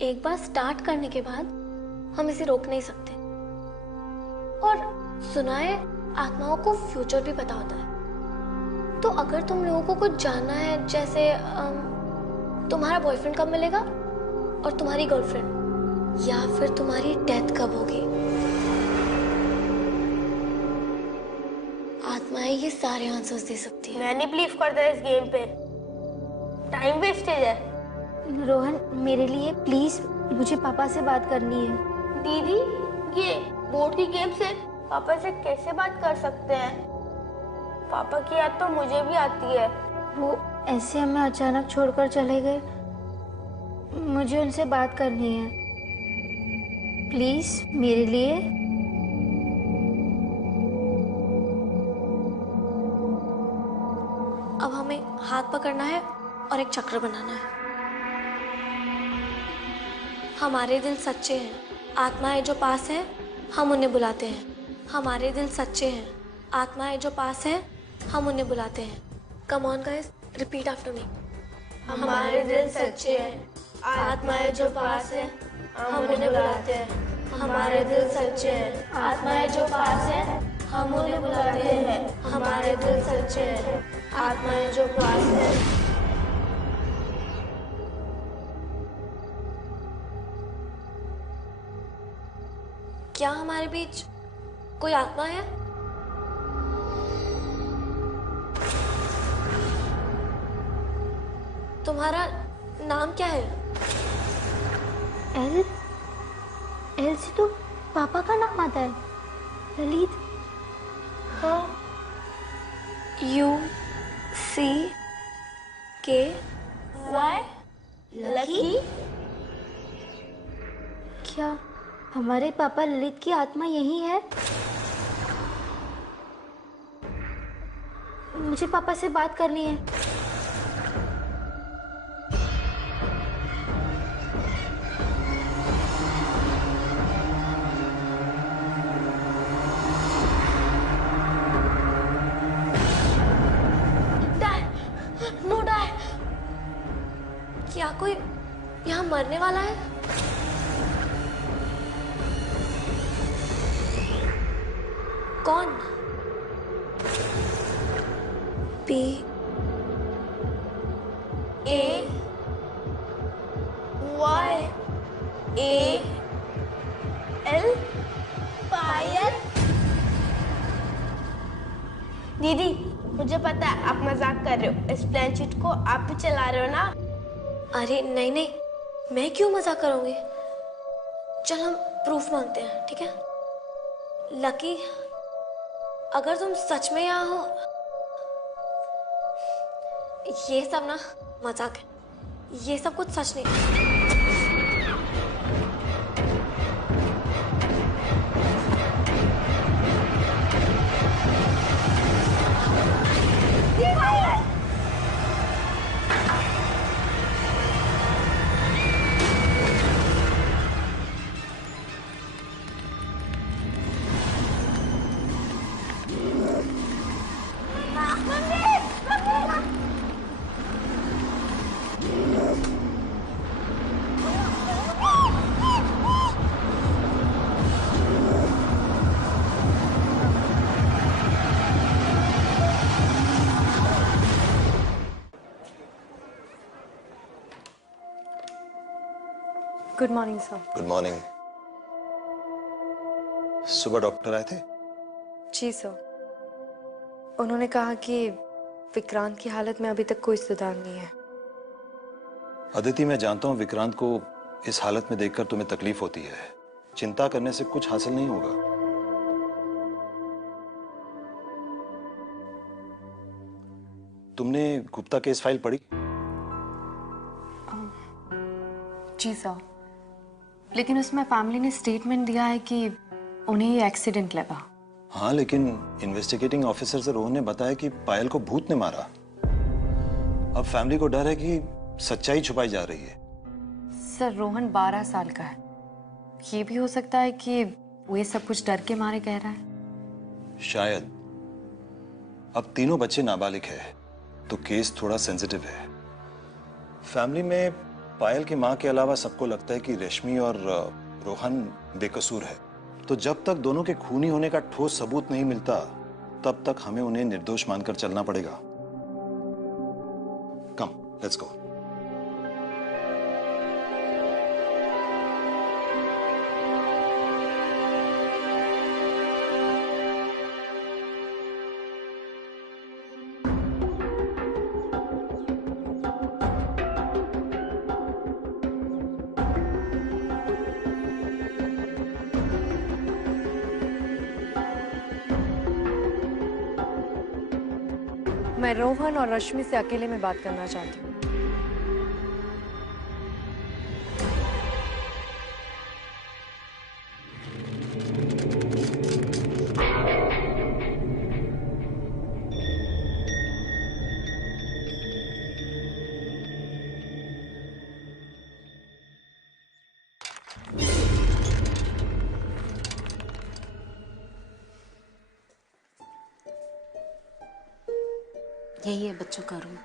एक बार स्टार्ट करने के बाद हम इसे रोक नहीं सकते। और सुना है आत्माओं को फ्यूचर भी पता होता है। तो अगर तुम लोगों को कुछ जानना है, जैसे तुम्हारा बॉयफ्रेंड कब मिलेगा और तुम्हारी गर्लफ्रेंड, या फिर तुम्हारी डेथ कब होगी, आत्माएं ये सारे आंसर्स दे सकती है। मैं नहीं बिलीव करता इस गेम पे, टाइम वेस्टेज है। रोहन, मेरे लिए प्लीज, मुझे पापा से बात करनी है। दीदी, ये बोर्ड की गेम से पापा से कैसे बात कर सकते हैं? पापा की याद तो मुझे भी आती है। वो ऐसे हमें अचानक छोड़कर चले गए। मुझे उनसे बात करनी है, प्लीज मेरे लिए। अब हमें हाथ पकड़ना है और एक चक्र बनाना है। हमारे दिल सच्चे हैं, आत्माएं जो पास है हम उन्हें बुलाते हैं। हमारे दिल सच्चे हैं, आत्माएं जो पास है हम उन्हें बुलाते हैं। Come on guys, repeat after me. हमारे दिल सच्चे हैं, आत्माएं जो पास है हम उन्हें बुलाते हैं। हमारे दिल सच्चे हैं, आत्माएं जो पास है हम उन्हें बुलाते हैं। हमारे दिल सच्चे हैं, आत्माएं जो पास है। क्या हमारे बीच कोई आत्मा है? तुम्हारा नाम क्या है? एल एल से तो पापा का नाम आता है, ललित। हाँ, UCKY लकी? क्या हमारे पापा ललित की आत्मा यही है? मुझे पापा से बात करनी है। No die. क्या कोई यहाँ मरने वाला है? कौन? PAL? पायल? दीदी, मुझे पता है आप मजाक कर रहे हो। इस प्लान शीट को आप भी चला रहे हो ना? अरे नहीं नहीं, मैं क्यों मजाक करूंगी। चल हम प्रूफ मांगते हैं, ठीक है? लकी, अगर तुम सच में यहाँ हो, ये सब ना मजाक है, ये सब कुछ सच नहीं। Good morning sir. Good morning. सुबह डॉक्टर आए थे? जी सर, उन्होंने कहा कि विक्रांत की हालत में अभी तक कोई सुधार नहीं है। अदिति, मैं जानता हूं विक्रांत को इस हालत में देखकर तुम्हें तकलीफ होती है। चिंता करने से कुछ हासिल नहीं होगा। तुमने गुप्ता केस फाइल पढ़ी? जी सर, लेकिन उसमें फैमिली ने स्टेटमेंट दिया है कि उन्हें ये एक्सीडेंट लगा। हाँ, लेकिन इन्वेस्टिगेटिंग ऑफिसर से रोहन ने बताया कि पायल को भूत ने मारा। अब फैमिली को डर है कि सच्चाई छुपाई जा रही है। सर, रोहन 12 साल का है, ये भी हो सकता है कि वो ये सब कुछ डर के मारे कह रहा है। शायद। अब तीनों बच्चे नाबालिग हैं, तो केस थोड़ा सेंसिटिव है। फैमिली में पायल की माँ के अलावा सबको लगता है कि रश्मि और रोहन बेकसूर है। तो जब तक दोनों के खूनी होने का ठोस सबूत नहीं मिलता तब तक हमें उन्हें निर्दोष मानकर चलना पड़ेगा। कम, लेट्स गो। मैं रोहन और रश्मि से अकेले में बात करना चाहती हूँ। यही है बच्चों का रूम।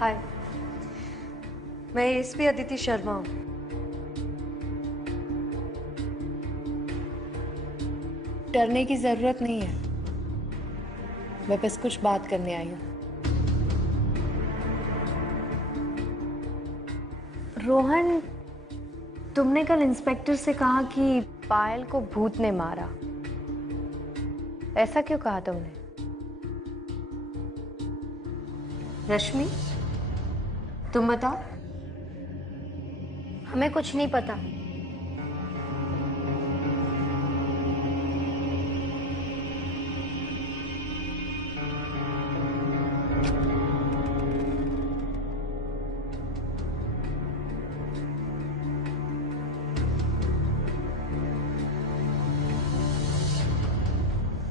हाय, मैं एसपी अदिति शर्मा हूँ। डरने की जरूरत नहीं है, मैं बस कुछ बात करने आई हूँ। रोहन, तुमने कल इंस्पेक्टर से कहा कि पायल को भूत ने मारा। ऐसा क्यों कहा तुमने? रश्मि, तुम बताओ। हमें कुछ नहीं पता।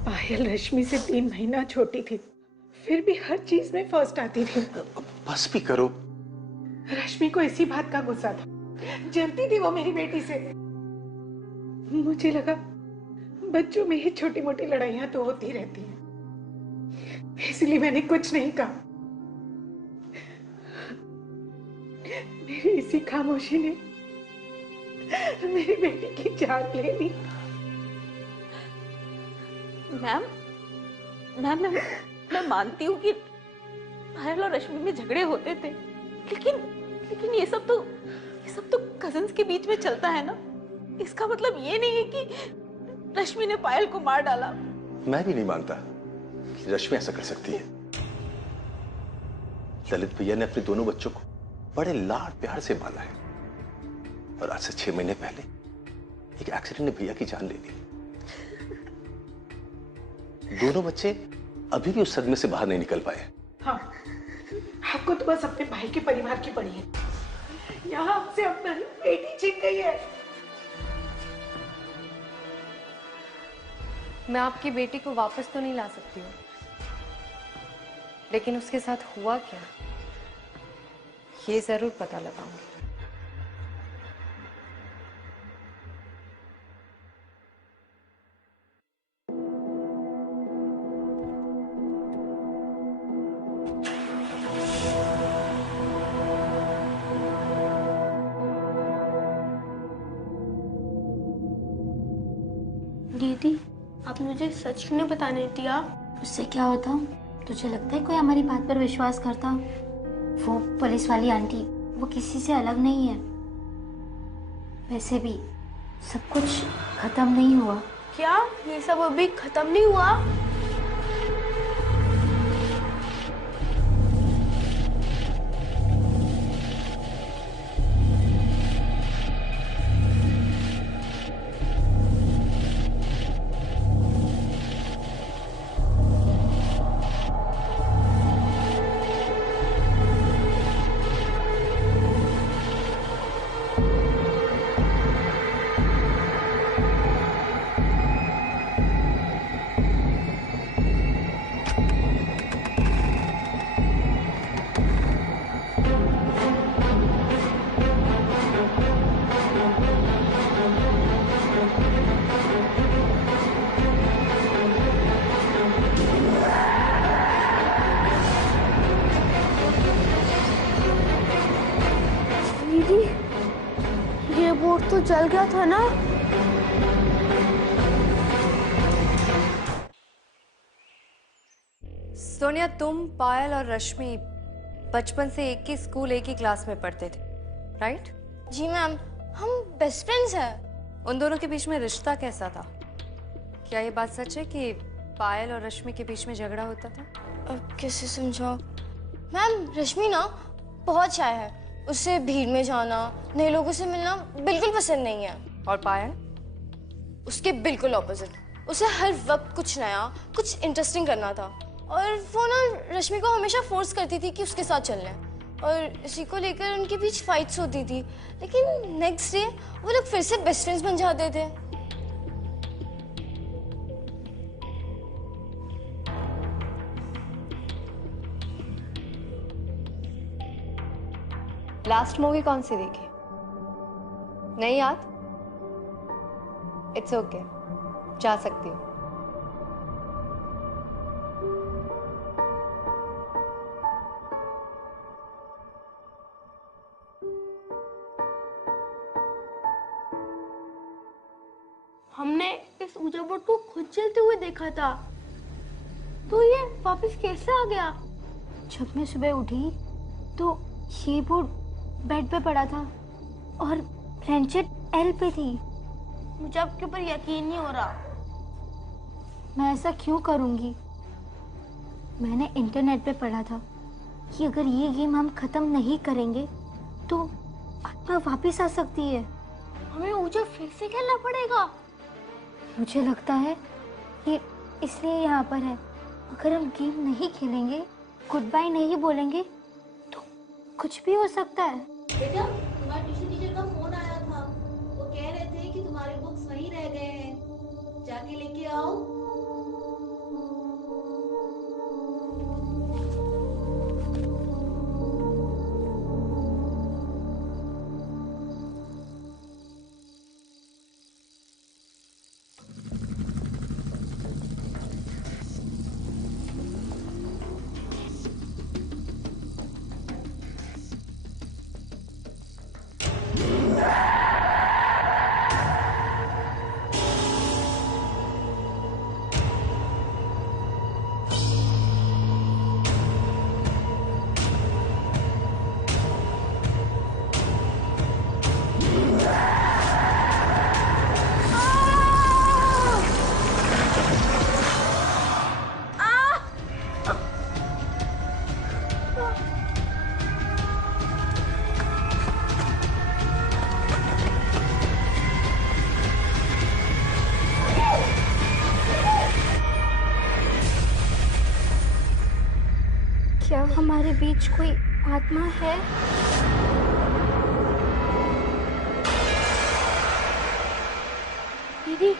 पायल रश्मि से 3 महीना छोटी थी, फिर भी हर चीज में फर्स्ट आती थी। बस भी करो। रश्मि को इसी बात का गुस्सा था, जलती थी वो मेरी बेटी से। मुझे लगा बच्चों में ही छोटी मोटी लड़ाइयां तो होती रहती हैं, इसलिए मैंने कुछ नहीं कहा। मेरी इसी खामोशी ने मेरी बेटी की जान ले ली। मैम मैं मानती हूँ कि पायल और रश्मि में झगड़े होते थे, लेकिन ये सब तो कजिन्स के बीच में चलता है ना। इसका मतलब ये नहीं है कि रश्मि ने पायल को मार डाला। मैं भी नहीं मानता कि रश्मि ऐसा कर सकती है। ललित भैया ने अपने दोनों बच्चों को बड़े लाड प्यार से पाला है, और आज से 6 महीने पहले एक एक्सीडेंट ने भैया की जान ले ली। दोनों बच्चे अभी भी उस सदमे से बाहर नहीं निकल पाए। हाँ, आपको तो बस अपने भाई के परिवार की पड़ी है। यहाँ हमसे अपना बेटी छीन गई है। मैं आपकी बेटी को वापस तो नहीं ला सकती हूँ, लेकिन उसके साथ हुआ क्या ये जरूर पता लगाऊंगी। दीदी, आपने मुझे सच क्यों नहीं बताने दिया? उससे क्या होता? तुझे लगता है कोई हमारी बात पर विश्वास करता? वो पुलिस वाली आंटी, वो किसी से अलग नहीं है। वैसे भी सब कुछ खत्म नहीं हुआ। क्या ये सब अभी खत्म नहीं हुआ? तो जल गया था ना? सोनिया, तुम, पायल और रश्मि बचपन से एक ही स्कूल, एक ही क्लास में पढ़ते थे, राइट? जी मैम, हम बेस्ट फ्रेंड्स हैं। उन दोनों के बीच में रिश्ता कैसा था? क्या ये बात सच है कि पायल और रश्मि के बीच में झगड़ा होता था? अब कैसे समझाओ? मैम, रश्मि ना बहुत शाय है। उसे भीड़ में जाना, नए लोगों से मिलना बिल्कुल पसंद नहीं है। और पायल? उसके बिल्कुल ऑपोजिट। उसे हर वक्त कुछ नया, कुछ इंटरेस्टिंग करना था। और वो ना रश्मि को हमेशा फोर्स करती थी कि उसके साथ चलने, और इसी को लेकर उनके बीच फाइट्स होती थी। लेकिन नेक्स्ट डे वो लोग फिर से बेस्ट फ्रेंड्स बन जाते थे। लास्ट मूवी कौन सी देखी? नहीं याद? इट्स ओके, जा सकती हूँ। हमने इस ऊर्जा बोर्ड को खुद चलते हुए देखा था, तो ये वापस कैसे आ गया? जब मैं सुबह उठी तो ये बोर्ड बेड पे पड़ा था और ब्लैंकेट एल पे थी। मुझे आपके ऊपर यकीन नहीं हो रहा। मैं ऐसा क्यों करूंगी? मैंने इंटरनेट पे पढ़ा था कि अगर ये गेम हम खत्म नहीं करेंगे तो आत्मा वापस आ सकती है। हमें ऊर्जा फिर से खेलना पड़ेगा। मुझे लगता है ये इसलिए यहाँ पर है। अगर हम गेम नहीं खेलेंगे, गुड बाय नहीं बोलेंगे, तो कुछ भी हो सकता है। बेटा, तुम्हारे ट्यूशन टीचर का फोन आया था। वो कह रहे थे कि तुम्हारे बुक्स वहीं रह गए हैं, जाके लेके आओ। क्या हमारे बीच कोई आत्मा है? दीदी,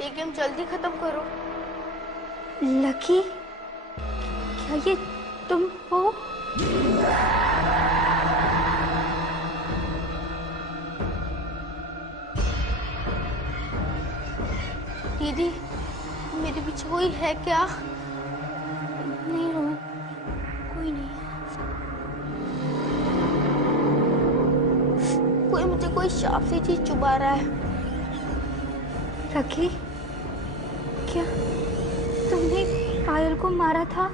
ये गेम जल्दी खत्म करो। लकी, क्या ये तुम हो? दीदी, मेरे पीछे कोई है क्या? नहीं रोहन, कोई नहीं। कोई मुझे कोई शाप सी चीज चुभा रहा है। लकी, क्या तुमने पायल को मारा था?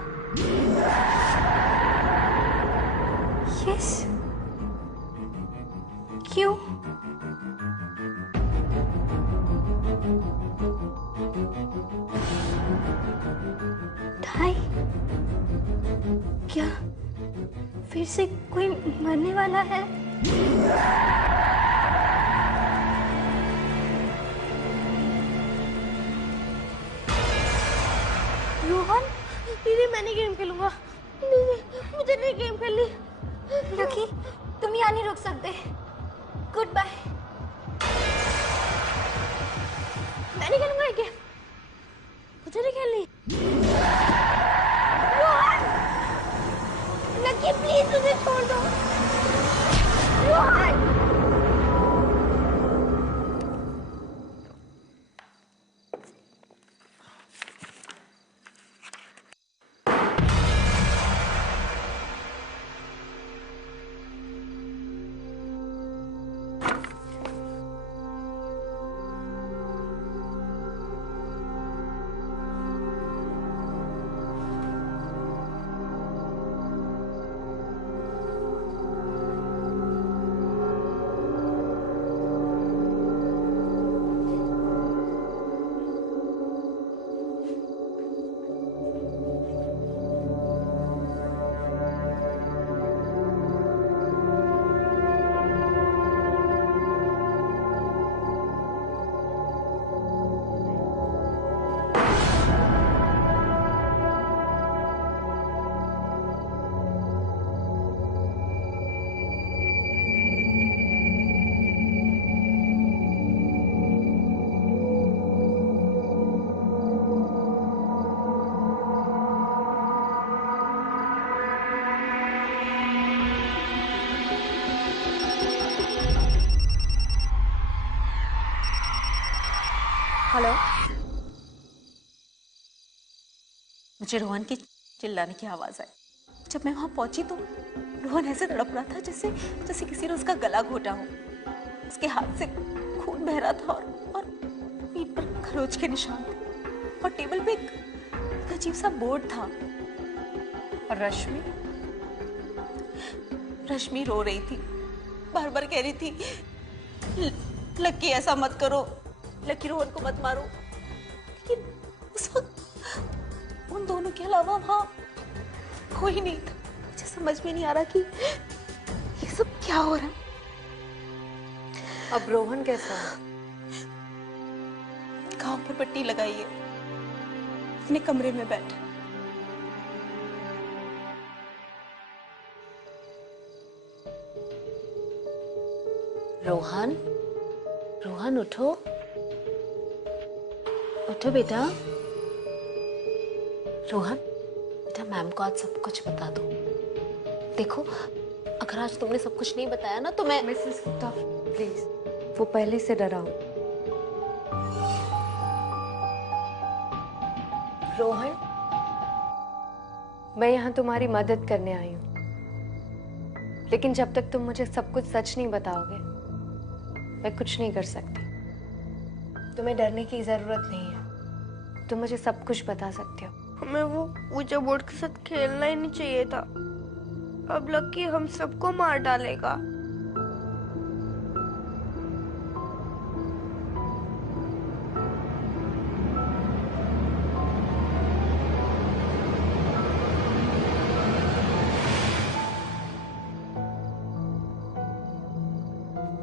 यस। क्यों? ढाई? क्या फिर से कोई मरने वाला है? रोहन, दीदी, मैं नहीं गेम खेलूंगा। दीदी, मुझे नहीं गेम खेलनी। लकी, तुम यहाँ नहीं रुक सकते। Good bye. मैं नहीं खेलूंगा ये गेम। मुझे नहीं खेलनी। लकी, प्लीज मुझे छोड़ दो। रोहन! हेलो। मुझे रोहन की चिल्लाने की आवाज आई। जब मैं वहां पहुंची तो रोहन ऐसे तड़प रहा था जैसे जैसे किसी ने उसका गला घोटा हो। उसके हाथ से खून बह रहा था और पीठ पर खरोच के निशान थे और टेबल पे एक अजीब सा बोर्ड था। और रश्मि रो रही थी, बार बार कह रही थी लकी ऐसा मत करो, लकी रोहन को मत मारो। लेकिन उस वक्त उन दोनों के अलावा वहां कोई नहीं था। मुझे समझ में नहीं आ रहा कि ये सब क्या हो रहा है। अब रोहन कैसा है? घाव पर पट्टी लगाई है, अपने कमरे में बैठा। रोहन, रोहन उठो, उठो बेटा। रोहन बेटा, मैम को आज सब कुछ बता दो। देखो, अगर आज तुमने सब कुछ नहीं बताया ना तो मैं मिसेस गुप्ता प्लीज, वो पहले से डरा हूं। रोहन, मैं यहाँ तुम्हारी मदद करने आई हूँ, लेकिन जब तक तुम मुझे सब कुछ सच नहीं बताओगे मैं कुछ नहीं कर सकती। तुम्हें डरने की जरूरत नहीं है, तुम मुझे सब कुछ बता सकते हो। हमें वो ऊंचा बोर्ड के साथ खेलना ही नहीं चाहिए था। अब लकी हम सबको मार डालेगा।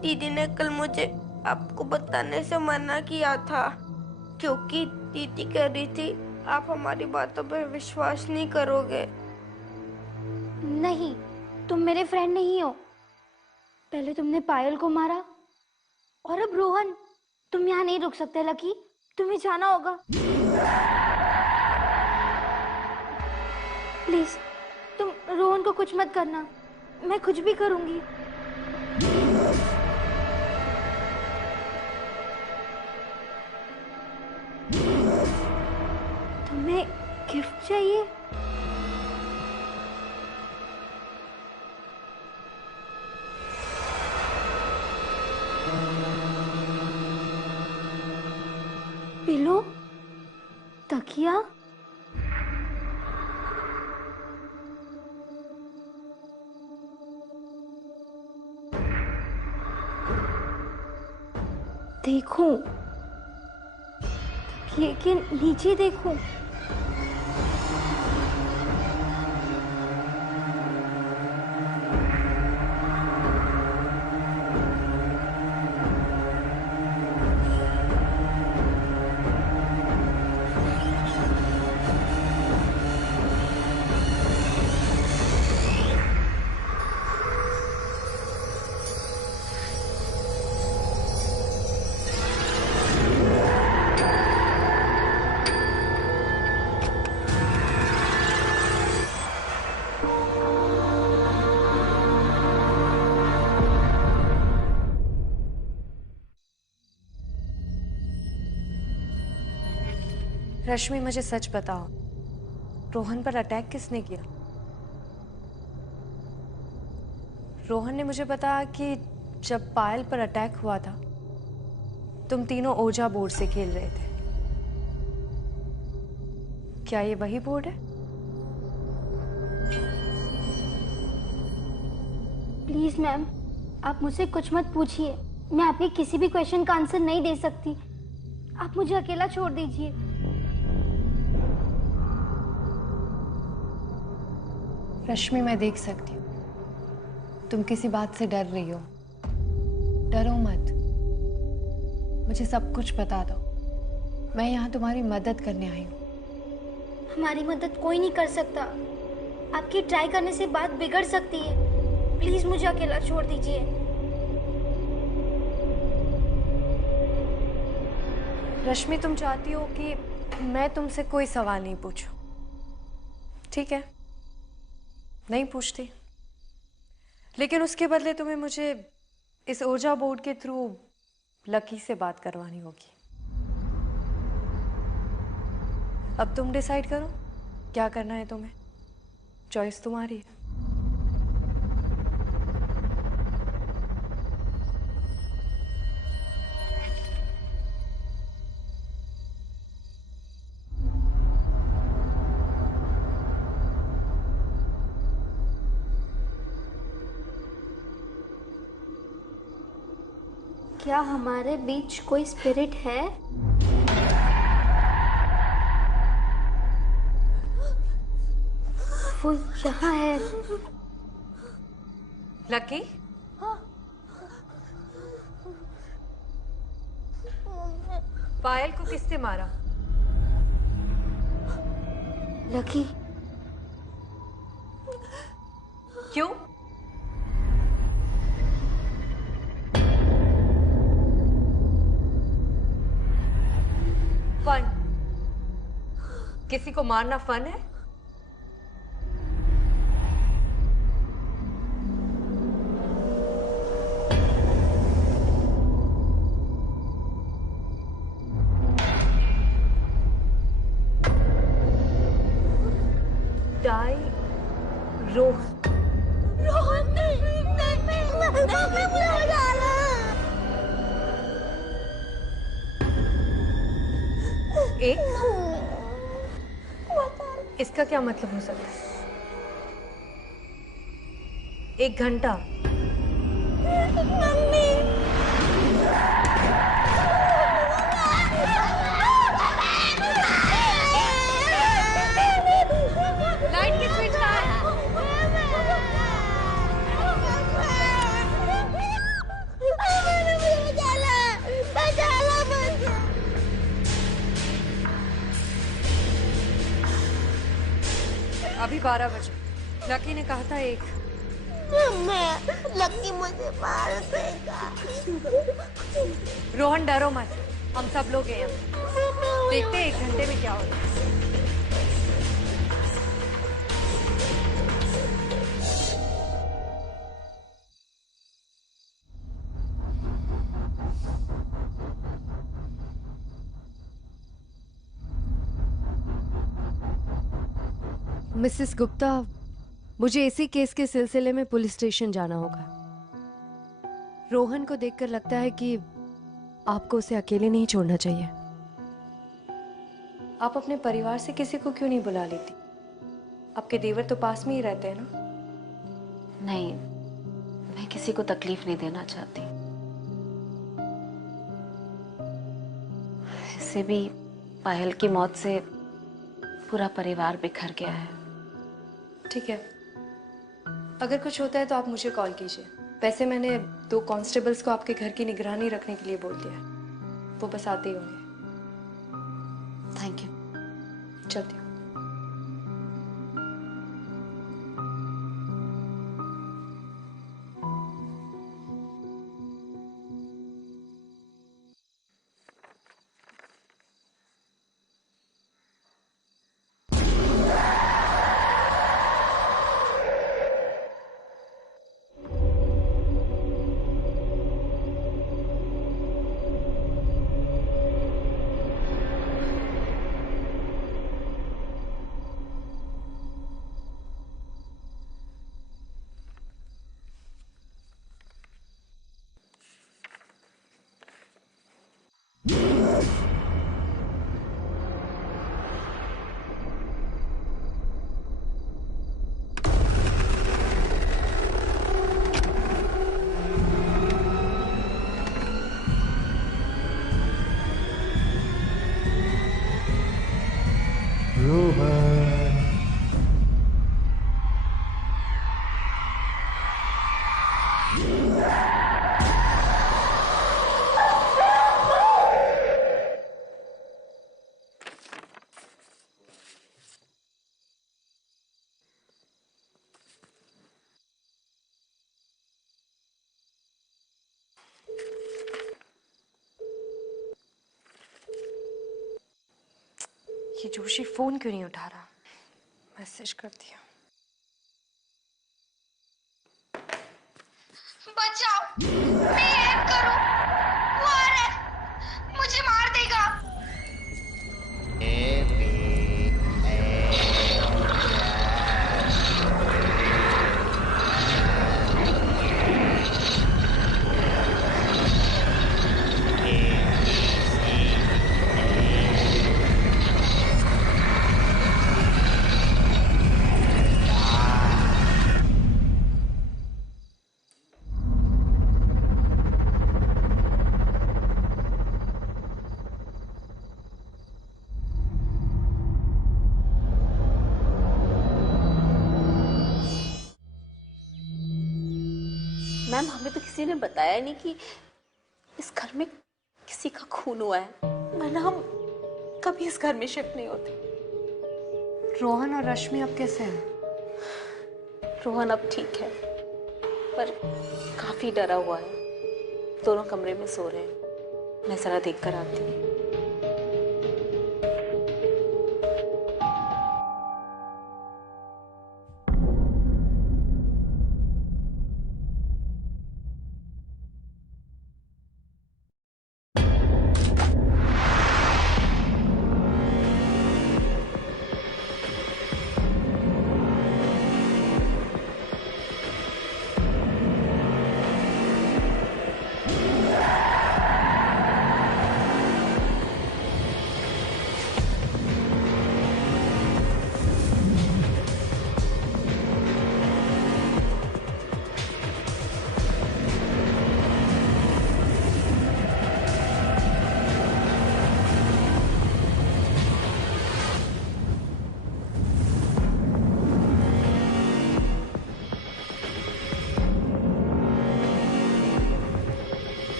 दीदी ने कल मुझे आपको बताने से मना किया था, क्योंकि दीदी कह रही थी आप हमारी बातों पर विश्वास नहीं करोगे। नहीं, तुम मेरे फ्रेंड नहीं हो। पहले तुमने पायल को मारा और अब रोहन। तुम यहाँ नहीं रुक सकते लकी, तुम्हें जाना होगा। प्लीज तुम रोहन को कुछ मत करना, मैं कुछ भी करूंगी। तुम्हें गिफ्ट चाहिए? पिलो, तकिया, देखो तकिए के नीचे देखो। रश्मि, मुझे सच बताओ, रोहन पर अटैक किसने किया? रोहन ने मुझे बताया कि जब पायल पर अटैक हुआ था तुम तीनों ओजा बोर्ड से खेल रहे थे। क्या ये वही बोर्ड है? प्लीज मैम, आप मुझसे कुछ मत पूछिए। मैं आपके किसी भी क्वेश्चन का आंसर नहीं दे सकती। आप मुझे अकेला छोड़ दीजिए। रश्मि, मैं देख सकती हूँ तुम किसी बात से डर रही हो। डरो मत, मुझे सब कुछ बता दो। मैं यहाँ तुम्हारी मदद करने आई हूँ। हमारी मदद कोई नहीं कर सकता। आपकी ट्राई करने से बात बिगड़ सकती है। प्लीज मुझे अकेला छोड़ दीजिए। रश्मि, तुम चाहती हो कि मैं तुमसे कोई सवाल नहीं पूछूं, ठीक है? नहीं पूछती, लेकिन उसके बदले तुम्हें मुझे इस ओजा बोर्ड के थ्रू लकी से बात करवानी होगी। अब तुम डिसाइड करो क्या करना है तुम्हें, चॉइस तुम्हारी है। क्या हमारे बीच कोई स्पिरिट है? वो यहाँ है। लकी, पायल को किसने मारा? लकी, क्यों? फन? किसी को मारना फन है? डाई रोहन एक इसका क्या मतलब हो सकता है? 1 घंटा? लाइट की स्विच कहाँ है? अभी 12 बजे। लकी ने कहा था 1। लकी मुझे मार देगा। रोहन डरो मत, हम सब लोग हैं यहाँ। देखते हैं 1 घंटे में क्या होता है। मिसेस गुप्ता, मुझे इसी केस के सिलसिले में पुलिस स्टेशन जाना होगा। रोहन को देखकर लगता है कि आपको उसे अकेले नहीं छोड़ना चाहिए। आप अपने परिवार से किसी को क्यों नहीं बुला लेती? आपके देवर तो पास में ही रहते हैं ना? नहीं, मैं किसी को तकलीफ नहीं देना चाहती। इससे भी पायल की मौत से पूरा परिवार बिखर गया है। ठीक है, अगर कुछ होता है तो आप मुझे कॉल कीजिए। वैसे मैंने 2 कांस्टेबल्स को आपके घर की निगरानी रखने के लिए बोल दिया है, वो बस आते ही होंगे। Thank you. चलती हूँ। ये जोशी फोन क्यों नहीं उठा रहा? मैसेज कर दिया। बचाओ, मैं हेल्प करूं। वो आ रहा है, मुझे मार देगा। मैम हमें तो किसी ने बताया नहीं कि इस घर में किसी का खून हुआ है, वरना हम कभी इस घर में शिफ्ट नहीं होते। रोहन और रश्मि अब कैसे हैं? रोहन अब ठीक है, पर काफी डरा हुआ है। दोनों कमरे में सो रहे हैं। मैं जरा देख कर आती हूँ।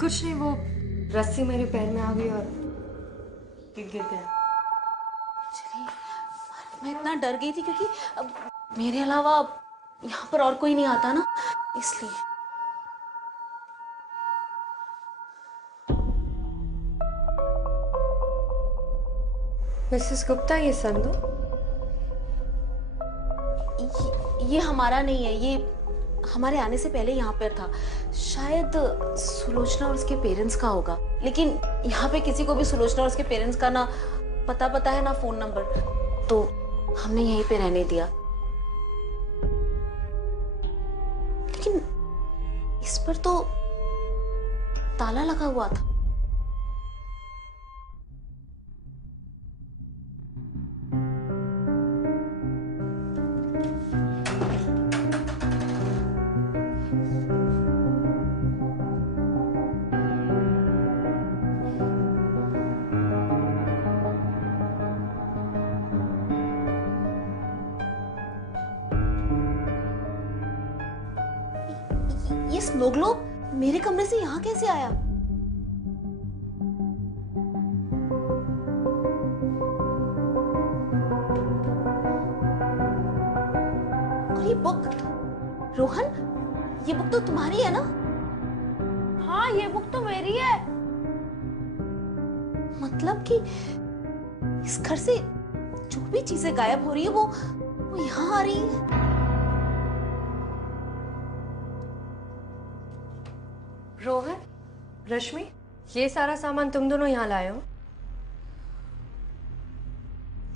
कुछ नहीं, वो रस्सी मेरे पैर में आ गई और गिर गया। मैं इतना डर गई थी क्योंकि अब मेरे अलावा यहाँ पर और कोई नहीं आता ना, इसलिए। मिसेस गुप्ता, ये संदू? ये हमारा नहीं है, ये हमारे आने से पहले यहाँ पर था। शायद सुलोचना और उसके पेरेंट्स का होगा, लेकिन यहाँ पे किसी को भी सुलोचना और उसके पेरेंट्स का ना पता है ना फोन नंबर, तो हमने यहीं पे रहने दिया। लेकिन इस पर तो ताला लगा हुआ था। ये स्नो ग्लोब मेरे कमरे से यहाँ कैसे आया? और ये बुक, रोहन, ये बुक तो तुम्हारी है ना? हाँ, ये बुक तो मेरी है। मतलब कि इस घर से जो भी चीजें गायब हो रही है वो यहाँ आ रही है। रोहन, रश्मि, ये सारा सामान तुम दोनों यहाँ लाए हो?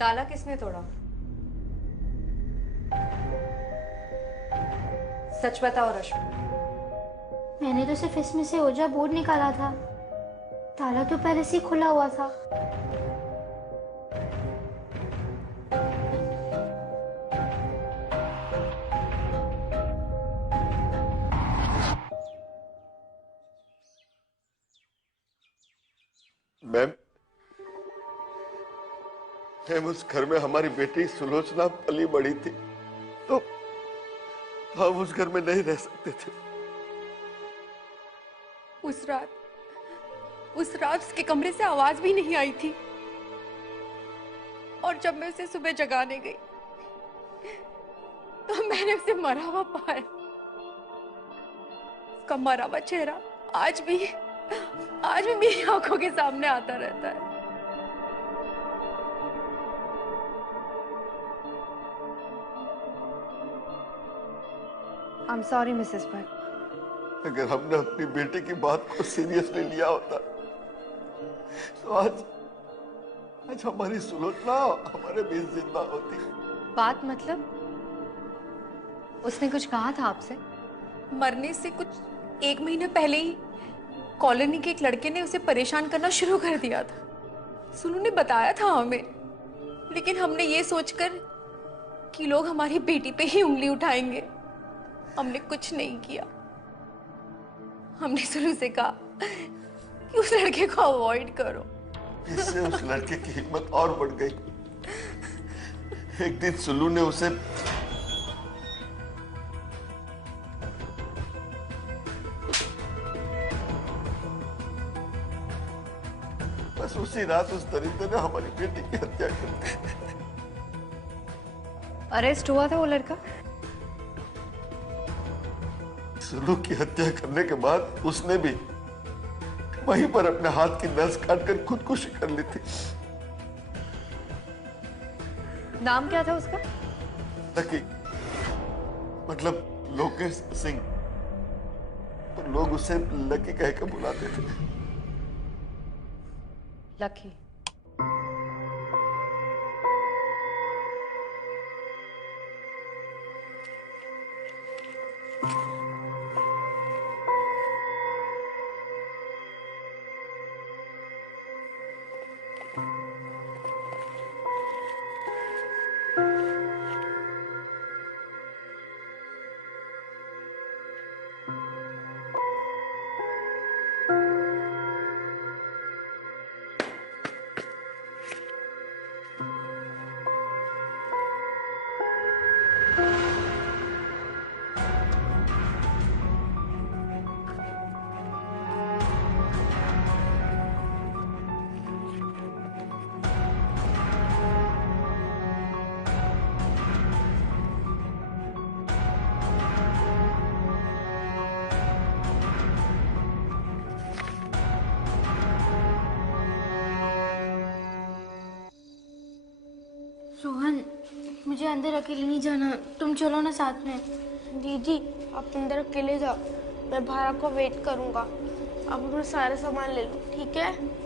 ताला किसने तोड़ा? सच बताओ रश्मि। मैंने तो सिर्फ इसमें से ओजा बोर्ड निकाला था, ताला तो पहले से ही खुला हुआ था। टाइम उस घर में हमारी बेटी सुलोचना पली बड़ी थी तो हम उस घर में नहीं रह सकते थे। उस रात उसके कमरे से आवाज भी नहीं आई थी, और जब मैं उसे सुबह जगाने गई तो मैंने उसे मरा हुआ पाया। उसका मरा हुआ चेहरा आज भी मेरी आंखों के सामने आता रहता है। I'm sorry, Mrs. Bhatt. अगर हमने अपनी बेटी की बात को सीरियसली लिया होता तो आज हमारी सुलोचना हमारे बीच जिंदा होती। बात मतलब? उसने कुछ कहा था आपसे? मरने से कुछ 1 महीने पहले ही कॉलोनी के एक लड़के ने उसे परेशान करना शुरू कर दिया था। सुनू ने बताया था हमें, लेकिन हमने ये सोचकर कि लोग हमारी बेटी पे ही उंगली उठाएंगे, हमने कुछ नहीं किया। हमने सुनू से कहा कि उस लड़के को अवॉइड करो। इससे उस लड़के की हिम्मत और बढ़ गई। एक दिन सुल्लू ने उसे बस उसी रात उस दरिंदे ने हमारी बेटी की हत्या कर दी। अरेस्ट हुआ था वो लड़का? सुल्लू की हत्या करने के बाद उसने भी वहीं पर अपने हाथ की नस काटकर खुदकुशी कर ली थी। नाम क्या था उसका? लकी, मतलब लोकेश सिंह, तो लोग उसे लकी कह के बुलाते थे। लकी। रोहन, मुझे अंदर अकेले नहीं जाना, तुम चलो ना साथ में। दीदी आप अंदर अकेले जाओ, मैं बाहर आपको वेट करूंगा। आप अपना सारा सामान ले लो, ठीक है?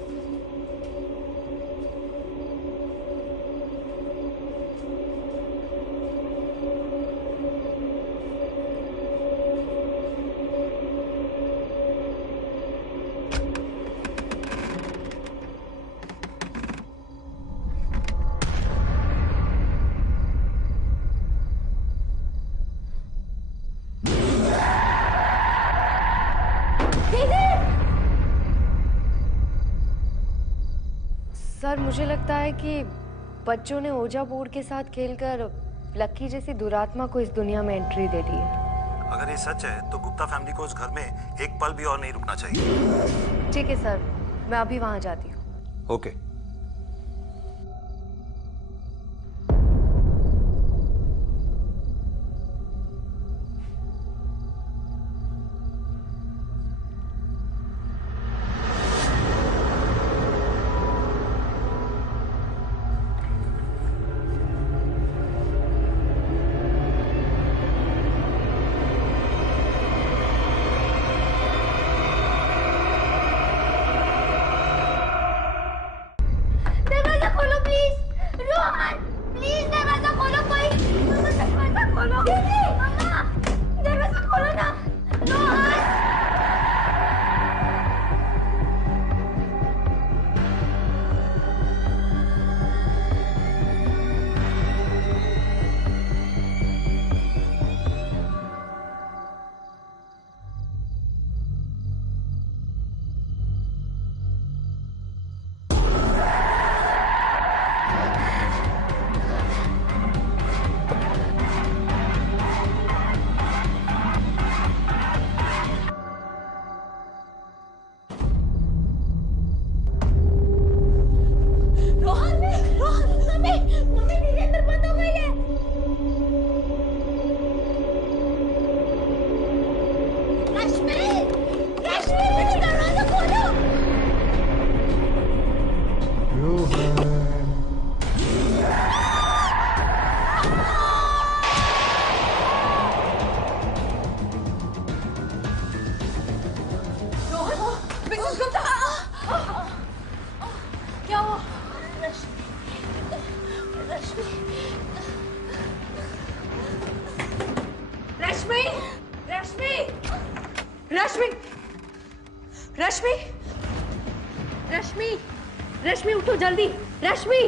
सर, मुझे लगता है कि बच्चों ने ओजा बोर्ड के साथ खेलकर लकी जैसी दुरात्मा को इस दुनिया में एंट्री दे दी है। अगर ये सच है तो गुप्ता फैमिली को उस घर में एक पल भी और नहीं रुकना चाहिए। ठीक है सर, मैं अभी वहां जाती हूँ। ओके। क्या हुआ? रश्मि, रश्मि, रश्मि, रश्मि, रश्मि, रश्मि उठो जल्दी, रश्मि।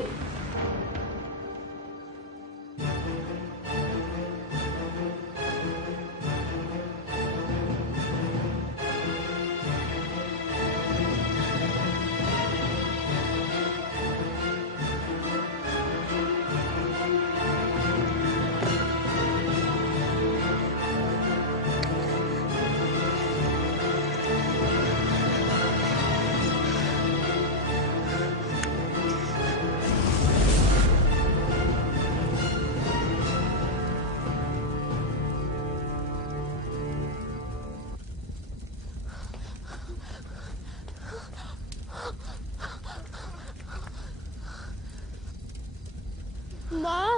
माँ,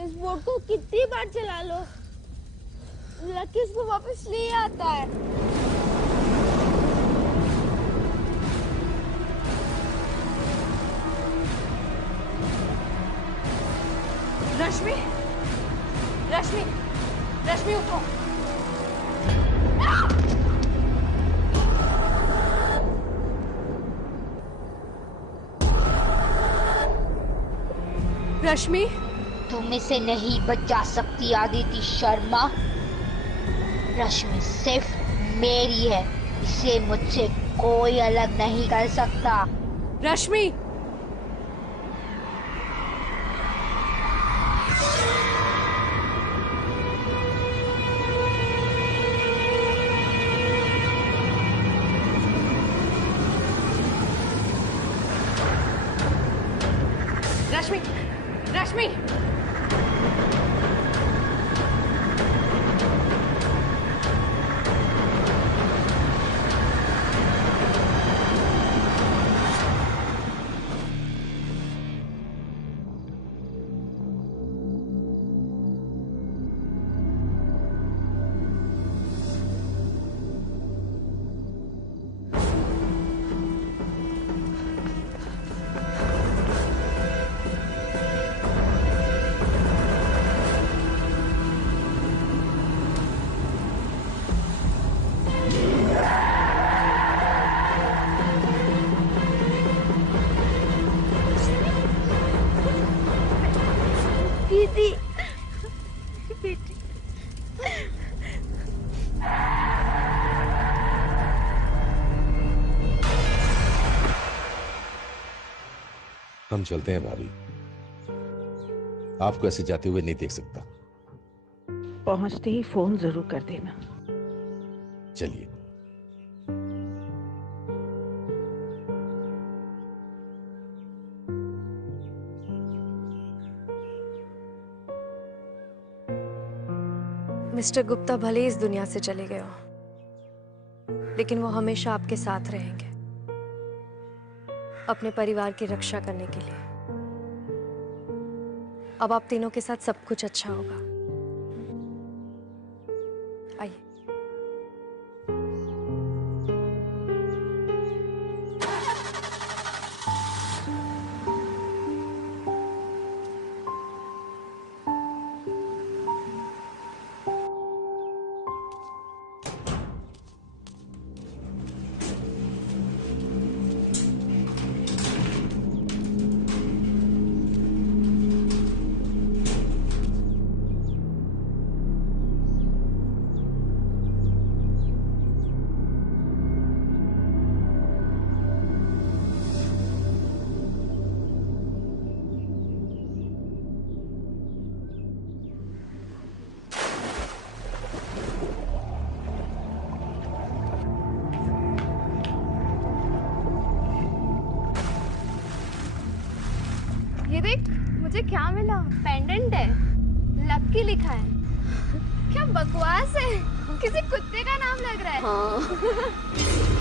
इस बोट को कितनी बार चला लो, लकी इसको वापस नहीं आता है। रश्मि, रश्मि, रश्मि उठो। रश्मि, तुम इसे नहीं बचा सकती आदिति शर्मा। रश्मि सिर्फ मेरी है, इसे मुझसे कोई अलग नहीं कर सकता। रश्मि, रश्मि, रश्मि, दीदी, हम चलते हैं भाभी, आपको ऐसे जाते हुए नहीं देख सकता। पहुंचते ही फोन जरूर कर देना। चलिए। मिस्टर गुप्ता भले इस दुनिया से चले गए हो, लेकिन वो हमेशा आपके साथ रहेंगे, अपने परिवार की रक्षा करने के लिए। अब आप तीनों के साथ सब कुछ अच्छा होगा। आइए। ये देख, मुझे क्या मिला? पेंडेंट है, लकी लिखा है। क्या बकवास है, किसी कुत्ते का नाम लग रहा है। हाँ।